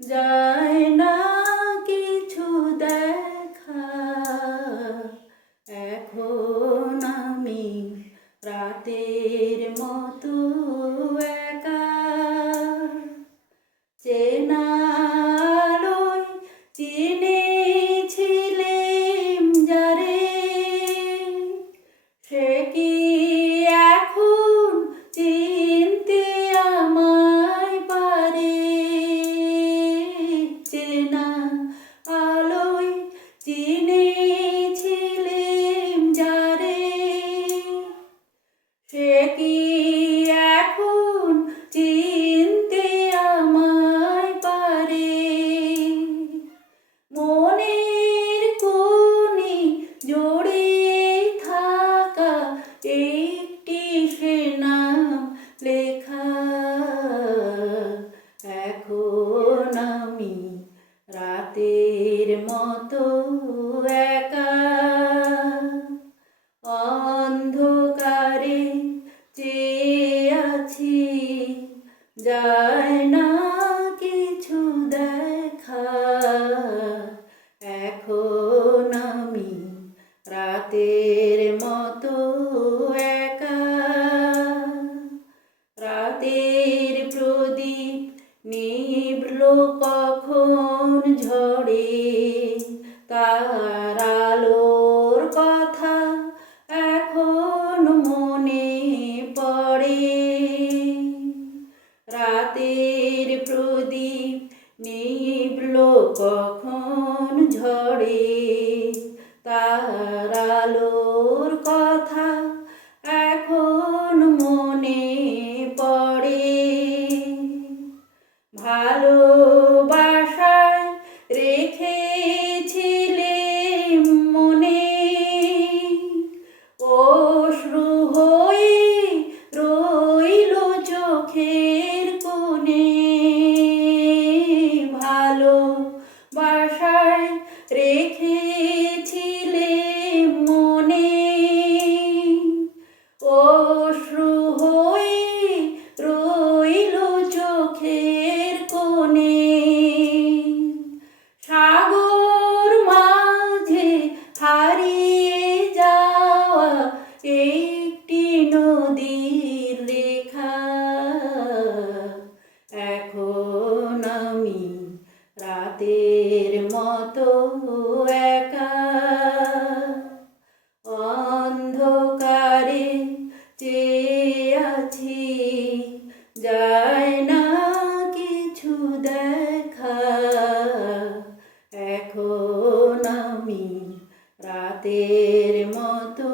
যায় না কিছু দেখা। এখন আমি রাতের মতো একা, চেনা আলোয় চিনেছিলেম যারে, সে কি এখন চিনতে আমায় পারে? চেনা আলোয় চিনেছিলেম যারে, সে কি এখন চিনতে আমায় পারে? মনের কোণে জড়ে থাকা একটি সে নাম লেখা। এখন আমি রাতের মতো একা, অন্ধকারে চেয়ে আছি, যায় না কিছু দেখা। এখন আমি রাতের মতো একা, রাতের প্রদীপ নিভল কখন ঝড়ে, তার আলোর কথা এখন মনে পড়ে। রাতের প্রদীপ নিভল কখন ঝড়ে, তার আলোর কথা এখন মনে পড়ে। ভালোবাসায় রেখেছিলেম মনে, অশ্রু হয়ে রইল চোখের কোণে। ভালোবাসায় রেখেছিলেম মনে, অশ্রু হয়ে রইল চোখের কোণে। সাগর মাঝে হারিয়ে যাওয়া একটি নদীর রেখা। এখন আমি রাতের মতো একা, অন্ধকারে চেয়ে আছি, যায় না কিছু দেখা। এখন আমি রাতের মতো